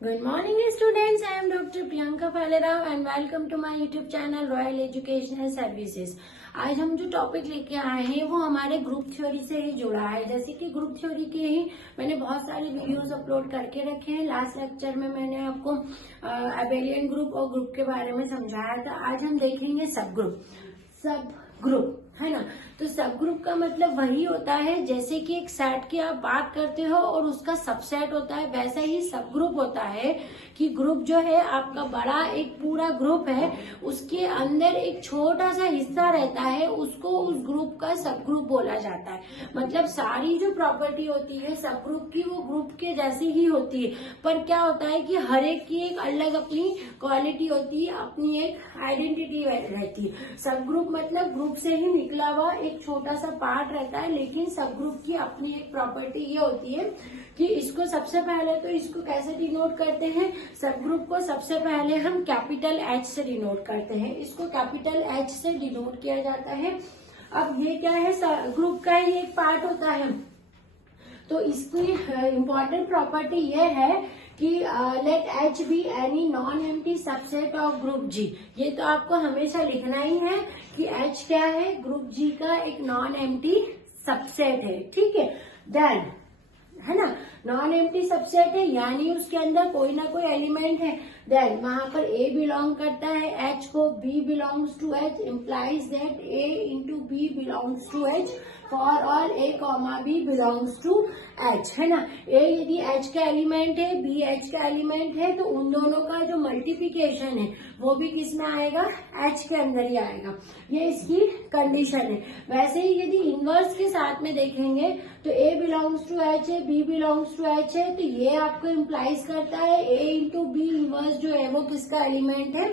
Good morning students, I am Dr. Priyanka Falera and welcome to my YouTube channel Royal Educational Services। आज हम जो topic लेके आए हैं वो हमारे ग्रुप थ्योरी से ही जुड़ा है। जैसे कि ग्रुप थ्योरी के ही मैंने बहुत सारे वीडियोस अपलोड करके रखे हैं। लास्ट लेक्चर में मैंने आपको अबेलियन ग्रुप और ग्रुप के बारे में समझाया था। आज हम देखेंगे सब ग्रुप है ना। तो सब ग्रुप का मतलब वही होता है जैसे कि एक सेट की आप बात करते हो और उसका सबसेट होता है, वैसा ही सब ग्रुप होता है कि ग्रुप जो है आपका बड़ा एक पूरा ग्रुप है, उसके अंदर एक छोटा सा हिस्सा रहता है, उसको उस ग्रुप का सब ग्रुप बोला जाता है। मतलब सारी जो प्रॉपर्टी होती है सब ग्रुप की वो ग्रुप के जैसी ही होती है, पर क्या होता है कि हर एक की एक अलग अपनी क्वालिटी होती है, अपनी एक आइडेंटिटी रहती है। सब ग्रुप मतलब ग्रुप से ही निकला हुआ एक छोटा सा पार्ट रहता है, लेकिन सब ग्रुप की अपनी एक प्रॉपर्टी ये होती है कि इसको सबसे पहले तो इसको कैसे डिनोट करते हैं। सब ग्रुप को सबसे पहले हम कैपिटल एच से डिनोट करते हैं, इसको कैपिटल एच से डिनोट किया जाता है। अब ये क्या है, ग्रुप का ही एक पार्ट होता है, तो इसकी इम्पोर्टेंट प्रॉपर्टी ये है कि let H B any non empty subset of group G. ये तो आपको हमेशा लिखना ही है कि एच क्या है, ग्रुप जी का एक नॉन एम्प्टी सबसेट है। ठीक है, देन है ना, नॉन एम्प्टी सबसेट है यानी उसके अंदर कोई ना कोई एलिमेंट है। देन वहां पर ए बिलोंग करता है एच को, B belongs to H, implies that A into B belongs to H for all A comma B belongs to H, है ना। ए यदि एच का एलिमेंट है, बी एच का एलिमेंट है, तो उन दोनों का जो मल्टीप्लिकेशन है वो भी किस में आएगा, एच के अंदर ही आएगा। ये इसकी कंडीशन है। वैसे ही यदि इनवर्स के साथ में देखेंगे तो ए बिलोंग्स टू एच है, बी बिलोंग्स टू एच है, तो ये आपको इम्प्लाइज करता है ए इंटू बी इनवर्स जो है वो किसका एलिमेंट है,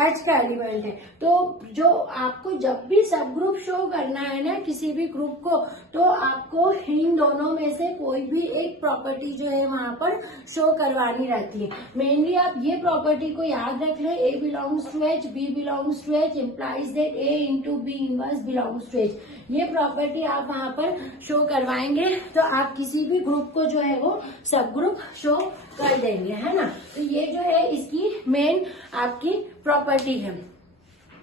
एच का एलिमेंट है। तो जो आपको जब भी सब ग्रुप शो करना है ना किसी भी ग्रुप को, तो आपको इन दोनों में से कोई भी एक प्रॉपर्टी जो है वहां पर शो करवानी रहती है। मेनली आप ये प्रॉपर्टी को याद रख ले, A belongs to H, B belongs to H, implies that A into B inverse belongs to H. ये प्रॉपर्टी आप वहां पर शो करवाएंगे तो आप किसी भी ग्रुप को जो है वो सब ग्रुप शो कर देंगे, है ना। तो ये जो है इसकी मेन आपकी प्रॉपर्टी है।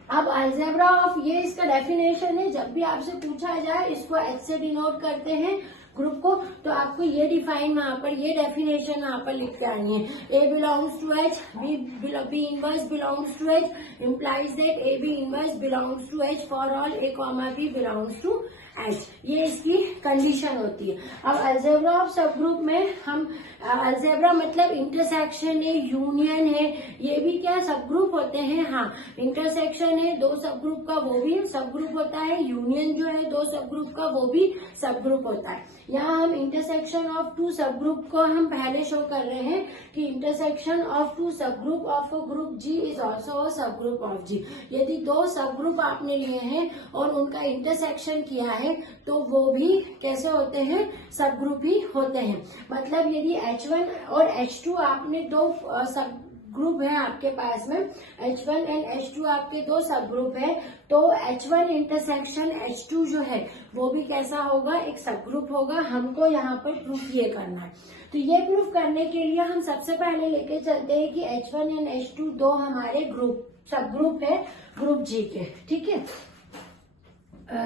अब अलजेब्रा ऑफ, ये इसका डेफिनेशन है। जब भी आपसे पूछा जाए इसको एच से डिनोट करते हैं ग्रुप को, तो आपको ये डिफाइन वहां पर, ये डेफिनेशन वहां पर लिख के आनी है। A belongs to H, B inverse belongs to H, implies that A B inverse belongs to H for all A comma B belongs to H. ये इसकी कंडीशन होती है। अब अलजेब्रा ऑफ सब ग्रुप में हम, अलजेब्रा मतलब इंटरसेक्शन है, यूनियन है, ये भी क्या सब ग्रुप होते हैं। हाँ, इंटरसेक्शन है दो सब ग्रुप का वो भी सब ग्रुप होता है, यूनियन जो है दो सब ग्रुप का वो भी सब ग्रुप होता है। यहाँ हम intersection of two sub group को हम पहले शो कर रहे हैं कि intersection of two sub group of a group G is also a sub group of जी। यदि दो सब ग्रुप आपने लिए हैं और उनका इंटरसेक्शन किया है तो वो भी कैसे होते हैं, सब ग्रुप ही होते हैं। मतलब यदि H1 और H2 आपने दो सब ग्रुप है आपके पास में, H1 एंड H2 आपके दो सब ग्रुप है, तो H1 इंटरसेक्शन H2 जो है वो भी कैसा होगा, एक सब ग्रुप होगा। हमको यहाँ पर प्रूफ ये करना है। तो ये प्रूफ करने के लिए हम सबसे पहले लेके चलते हैं कि H1 एंड H2 दो हमारे ग्रुप सब ग्रुप है ग्रुप जी के। ठीक है,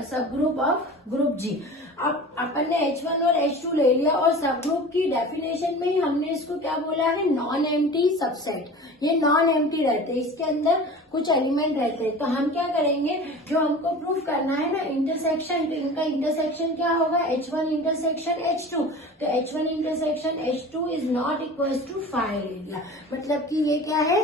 सब ग्रुप ऑफ ग्रुप जी। अब अपन ने H1 और H2 ले लिया और सब ग्रुप की डेफिनेशन में ही हमने इसको क्या बोला है, नॉन एम्प्टी सबसेट। ये नॉन एम्प्टी रहते हैं, इसके अंदर कुछ एलिमेंट रहते हैं। तो हम क्या करेंगे, जो हमको प्रूफ करना है ना इंटरसेक्शन, तो इनका इंटरसेक्शन क्या होगा, H1 इंटरसेक्शन H2। तो H1 intersection H2 is not equal to file area. मतलब कि ये क्या है,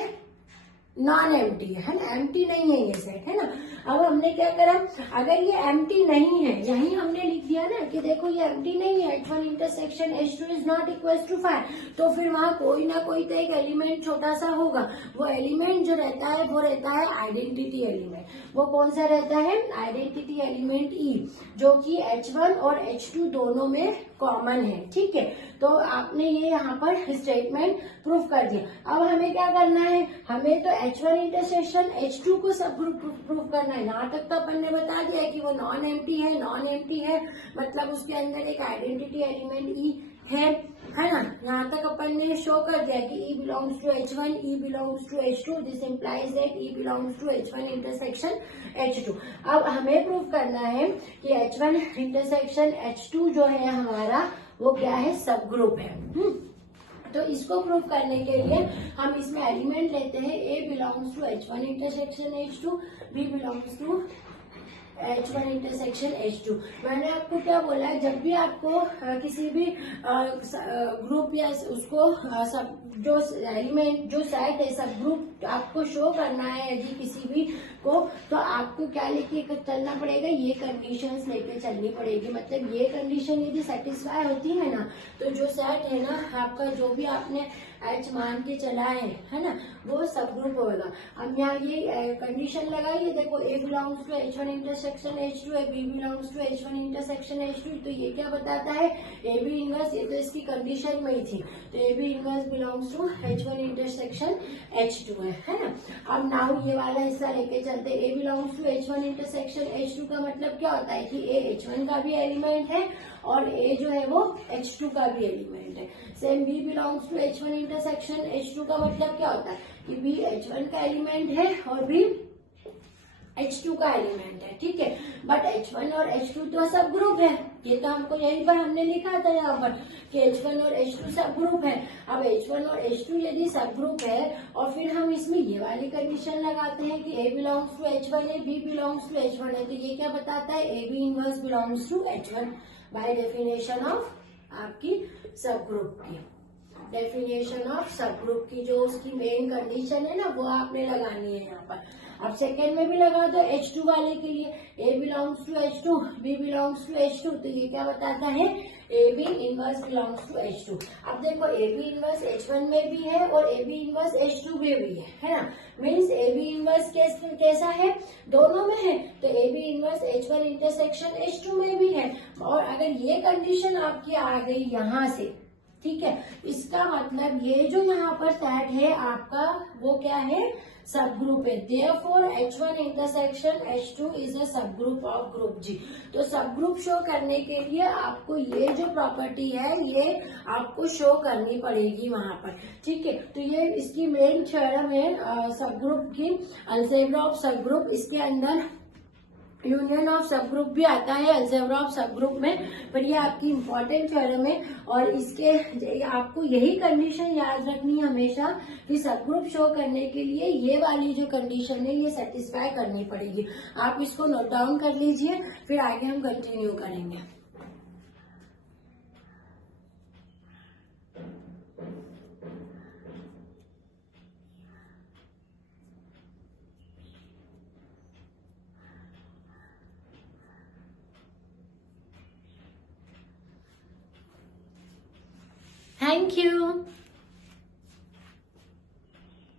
नॉन एम्प्टी है ना, एम्प्टी नहीं है ये सेट, है ना। अब हमने क्या करा, अगर ये एम्प्टी नहीं है, यही हमने लिख दिया ना कि देखो ये एम्प्टी नहीं है, H1 intersection H2 is not equal to 5, तो फिर वहां कोई ना कोई तो एक एलिमेंट छोटा सा होगा। वो एलिमेंट जो रहता है वो रहता है आइडेंटिटी एलिमेंट। वो कौन सा रहता है, आइडेंटिटी एलिमेंट ई, जो कि H1 और H2 दोनों में कॉमन है। ठीक है, तो आपने ये यहाँ पर स्टेटमेंट प्रूफ कर दिया। अब हमें क्या करना है, हमें तो H1 इंटरसेक्शन H2 को सब ग्रुप प्रूफ करना है। यहाँ तक तो अपन ने बता दिया कि वो नॉन एम्प्टी है, नॉन एम्प्टी है मतलब उसके अंदर एक आइडेंटिटी एलिमेंट ई है। है ना। यहाँ तक अपन ने शो कर दिया कि E belongs to H1, E belongs to H2, this implies that E belongs to H1 intersection H2। अब हमें प्रूव करना है कि H1 इंटरसेक्शन H2 जो है हमारा वो क्या है, सब ग्रुप है। तो इसको प्रूव करने के लिए हम इसमें एलिमेंट लेते हैं, A belongs to H1 intersection H2, B belongs to H1 intersection H2। मैंने आपको क्या बोला है, जब भी आपको किसी भी ग्रुप या उसको सब जो एलिमेंट जो सेट है सब ग्रुप आपको शो करना है यदि किसी भी को, तो आपको क्या लेके चलना पड़ेगा, ये कंडीशंस लेके चलनी पड़ेगी। मतलब ये कंडीशन यदि सेटिस्फाई होती है ना, तो जो सेट है ना आपका, जो भी आपने H मान के चला है ना, वो सब ग्रुप होगा। अब यहाँ ये कंडीशन लगाइए, देखो A belongs to H1 intersection H2 है, B belongs to H1 intersection H2, तो ये क्या बताता है, AB इनवर्स, ये तो इसकी कंडीशन में ही थी, तो AB inverse belongs to H1 intersection H2 है ना। अब नाउ ये वाला हिस्सा लेके चलते, A belongs to H1 intersection H2 का मतलब क्या होता है कि A H1 का भी एलिमेंट है और A जो है वो H2 का भी एलिमेंट है। Same B belongs to H1 intersection H2 का मतलब क्या होता है कि B H1 का एलिमेंट है और B H2 का एलिमेंट है, ठीक है। बट H1 और H2 तो सब ग्रुप है, ये तो हमको यहीं पर हमने लिखा था यहाँ पर कि H1 और H2 सब ग्रुप है। अब H1 और H2 यदि सब ग्रुप है और फिर हम इसमें ये वाली कंडीशन लगाते हैं कि A बिलोंग्स टू H1 है, B बिलोंग्स टू H1 है, तो ये क्या बताता है, AB inverse belongs to H1 by definition of आपकी सब ग्रुप की। डेफिनेशन ऑफ सब ग्रुप की जो उसकी मेन कंडीशन है ना, वो आपने लगानी है यहाँ पर। अब सेकेंड में भी लगा दो H2 वाले के लिए, A belongs to H2, B belongs to H2, तो ये क्या बताता है, AB inverse belongs to H2। अब देखो AB इनवर्स H1 में भी है और AB इनवर्स H2 में भी है ना। मीन्स AB इनवर्स कैसा है, दोनों में है, तो AB inverse H1 intersection H2 में भी है। और अगर ये कंडीशन आपकी आ गई यहाँ से, ठीक है, इसका मतलब ये जो यहाँ पर सेट है आपका वो क्या है, सब ग्रुप है। Therefore H1 intersection H2 is a sub group of group G। तो सब ग्रुप शो करने के लिए आपको ये जो प्रॉपर्टी है ये आपको शो करनी पड़ेगी वहां पर, ठीक है। तो ये इसकी मेन थ्योरम है सब ग्रुप की, अलजेब्रा ऑफ सब ग्रुप। इसके अंदर यूनियन ऑफ सब ग्रुप भी आता है अलजेब्रा ऑफ सब ग्रुप में, पर ये आपकी इम्पोर्टेंट थ्योरम है। और इसके आपको यही कंडीशन याद रखनी है हमेशा कि सब ग्रुप शो करने के लिए ये वाली जो कंडीशन है ये सेटिस्फाई करनी पड़ेगी। आप इसको नोट डाउन कर लीजिए, फिर आगे हम कंटिन्यू करेंगे। Thank you.